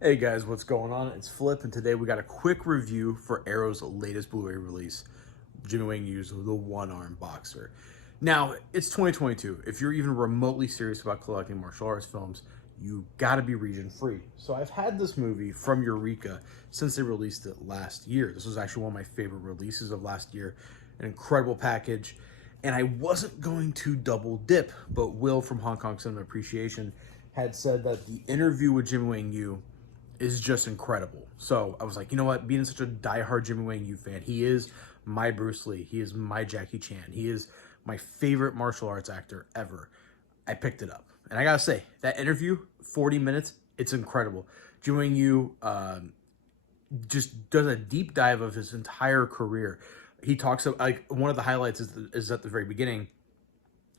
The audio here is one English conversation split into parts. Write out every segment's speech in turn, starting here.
Hey guys, what's going on? It's Flip, and today we got a quick review for Arrow's latest Blu-ray release, Jimmy Wang Yu's The One-Arm Boxer. Now, it's 2022. If you're even remotely serious about collecting martial arts films, you gotta be region-free. So I've had this movie from Eureka since they released it last year. This was actually one of my favorite releases of last year. An incredible package. And I wasn't going to double dip, but Will from Hong Kong Cinema Appreciation had said that the interview with Jimmy Wang Yu is just incredible. So I was like, you know what? Being such a diehard Jimmy Wang Yu fan, he is my Bruce Lee. He is my Jackie Chan. He is my favorite martial arts actor ever. I picked it up. And I gotta say, that interview, 40 minutes, it's incredible. Jimmy Wang Yu just does a deep dive of his entire career. He talks about, like, one of the highlights is at the very beginning.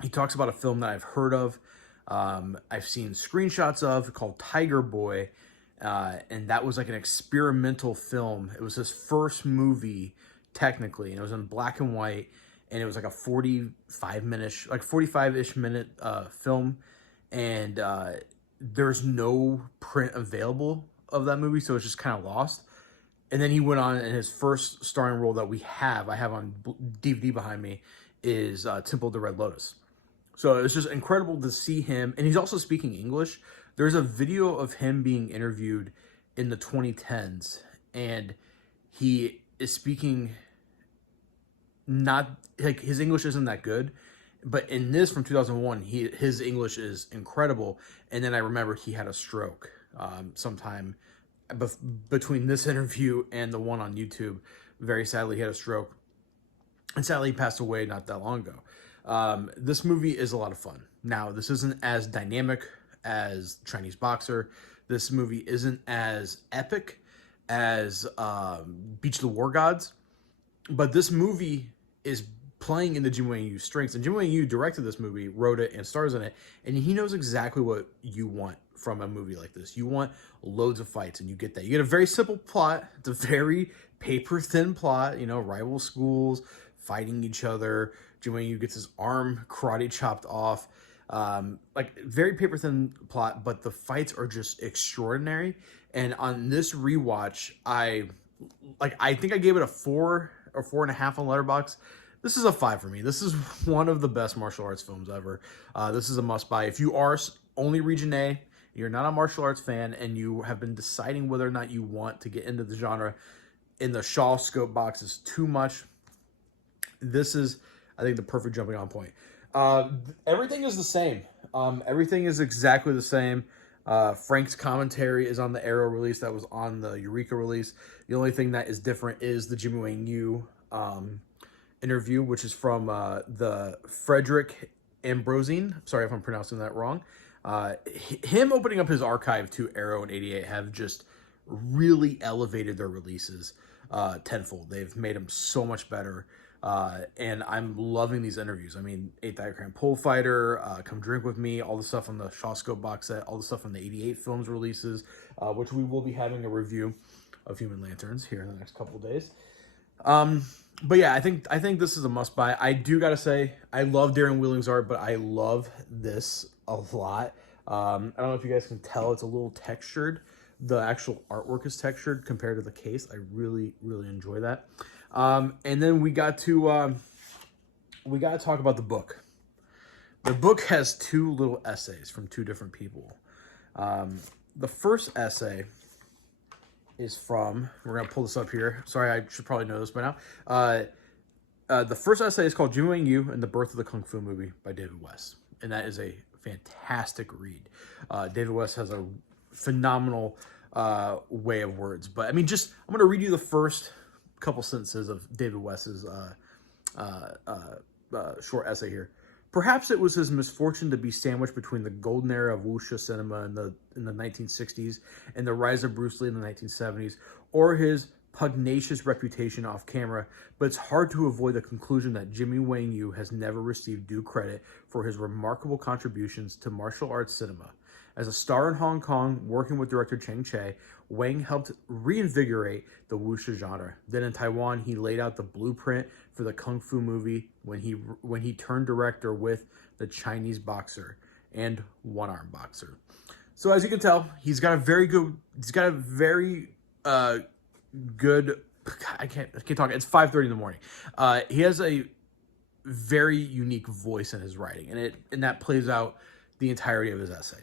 He talks about a film that I've heard of, I've seen screenshots of, called Tiger Boy, and that was like an experimental film. It was his first movie, technically, and it was in black and white, and it was like a 45-ish minute film, and there's no print available of that movie, so it's just kind of lost. And then he went on, and his first starring role that I have on DVD behind me, is Temple of the Red Lotus. So it's just incredible to see him. And he's also speaking English. There's a video of him being interviewed in the 2010s, and he is speaking, not like, his English isn't that good, but in this from 2001, his English is incredible. And then I remember he had a stroke sometime between this interview and the one on YouTube. Very sadly, he had a stroke, and sadly he passed away not that long ago. This movie is a lot of fun. Now, this isn't as dynamic as Chinese Boxer. This movie isn't as epic as Beach of the War Gods, but this movie is playing into Jimmy Wang Yu's strengths. And Jimmy Wang Yu directed this movie, wrote it, and stars in it, and he knows exactly what you want from a movie like this. You want loads of fights, and you get that. You get a very simple plot. It's a very paper-thin plot, rival schools fighting each other. Jimmy Wang Yu gets his arm karate chopped off. Like, very paper-thin plot, but the fights are just extraordinary. And on this rewatch, I think I gave it a 4 or 4.5 on Letterboxd. This is a 5 for me. This is one of the best martial arts films ever. This is a must-buy. If you are only Region A, you're not a martial arts fan, and you have been deciding whether or not you want to get into the genre, in the Shaw scope box is too much, this is, I think, the perfect jumping on point. Everything is the same. Everything is exactly the same. Frank's commentary is on the Arrow release that was on the Eureka release. The only thing that is different is the Jimmy Wang Yu interview, which is from the Frederick Ambrosine. Sorry if I'm pronouncing that wrong. Him opening up his archive to Arrow and 88 have just really elevated their releases tenfold. They've made them so much better. And I'm loving these interviews. I mean, 8th Diagram Pole Fighter, Come Drink With Me, all the stuff on the Shaw Scope box set, all the stuff on the 88 films releases, which we will be having a review of Human Lanterns here in the next couple of days. But yeah, I think this is a must buy. I do gotta say, I love Darren Wheeling's art, but I love this a lot. I don't know if you guys can tell, it's a little textured. The actual artwork is textured compared to the case. I really, really enjoy that. And then we got to talk about the book. The book has 2 little essays from 2 different people. The first essay is from, we're going to pull this up here. Sorry, I should probably know this by now. The first essay is called Jimmy Wang Yu and the Birth of the Kung Fu Movie by David West. And that is a fantastic read. David West has a phenomenal way of words. But I mean, I'm going to read you the first couple sentences of David West's short essay here. Perhaps it was his misfortune to be sandwiched between the golden era of wuxia cinema in the 1960s and the rise of Bruce Lee in the 1970s, or his pugnacious reputation off camera, but it's hard to avoid the conclusion that Jimmy Wang Yu has never received due credit for his remarkable contributions to martial arts cinema. As a star in Hong Kong, working with director Chang Che, Wang helped reinvigorate the wuxia genre. Then in Taiwan, he laid out the blueprint for the kung fu movie when he turned director with The Chinese Boxer and One-Arm Boxer. So as you can tell, he's got a very good. He's got a very good. I can't talk. It's 5:30 in the morning. He has a very unique voice in his writing, and that plays out the entirety of his essay.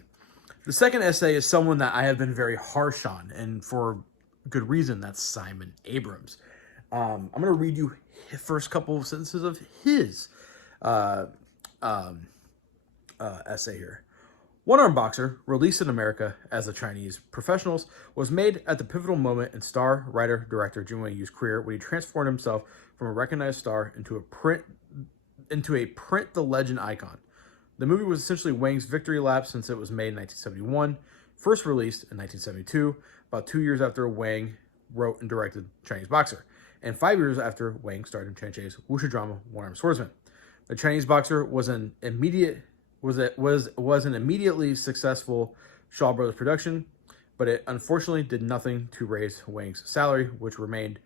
The second essay is someone that I have been very harsh on, and for good reason. That's Simon Abrams. I'm going to read you the first couple of sentences of his essay here. One-arm boxer, released in America as the Chinese professionals, was made at the pivotal moment in star, writer, director Jim Wang Yu's career when he transformed himself from a recognized star into a print the legend icon. The movie was essentially Wang's victory lap since it was made in 1971, first released in 1972, about 2 years after Wang wrote and directed Chinese Boxer, and 5 years after Wang starred in Chen Chai's wuxia drama One-Armed Swordsman. The Chinese Boxer was an immediately successful Shaw Brothers production, but it unfortunately did nothing to raise Wang's salary, which remained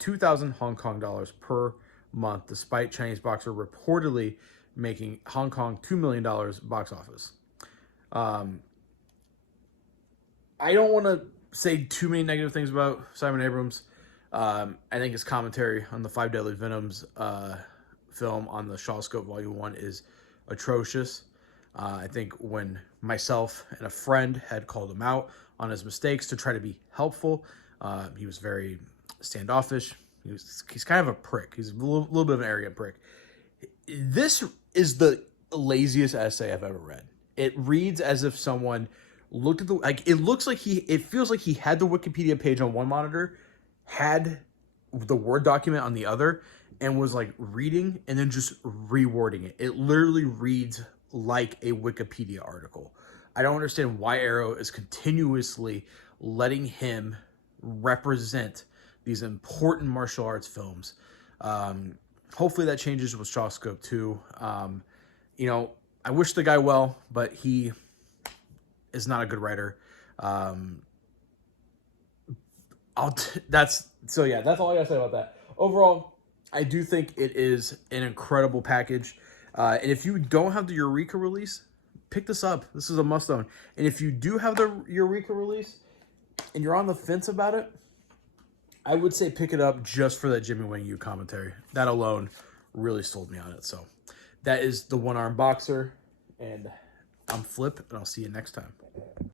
2,000 Hong Kong dollars per month, despite Chinese Boxer reportedly making Hong Kong $2 million box office. I don't want to say too many negative things about Simon Abrams. I think his commentary on the Five Deadly Venoms film on the Shaw Scope Volume 1 is atrocious. I think when myself and a friend had called him out on his mistakes to try to be helpful, he was very standoffish. He's kind of a prick. He's a little bit of an arrogant prick. This is the laziest essay I've ever read. It reads as if someone looked at it feels like he had the Wikipedia page on one monitor, had the Word document on the other, and was like reading and then just rewording it. It literally reads like a Wikipedia article. I don't understand why Arrow is continuously letting him represent these important martial arts films. Hopefully that changes with Shaw Scope 2. I wish the guy well, but he is not a good writer. That's all I gotta say about that. Overall, I do think it is an incredible package. And if you don't have the Eureka release, pick this up. This is a must-own. And if you do have the Eureka release and you're on the fence about it, I would say pick it up just for that Jimmy Wang Yu commentary. That alone really sold me on it. So that is the One-Arm Boxer. And I'm Flip, and I'll see you next time.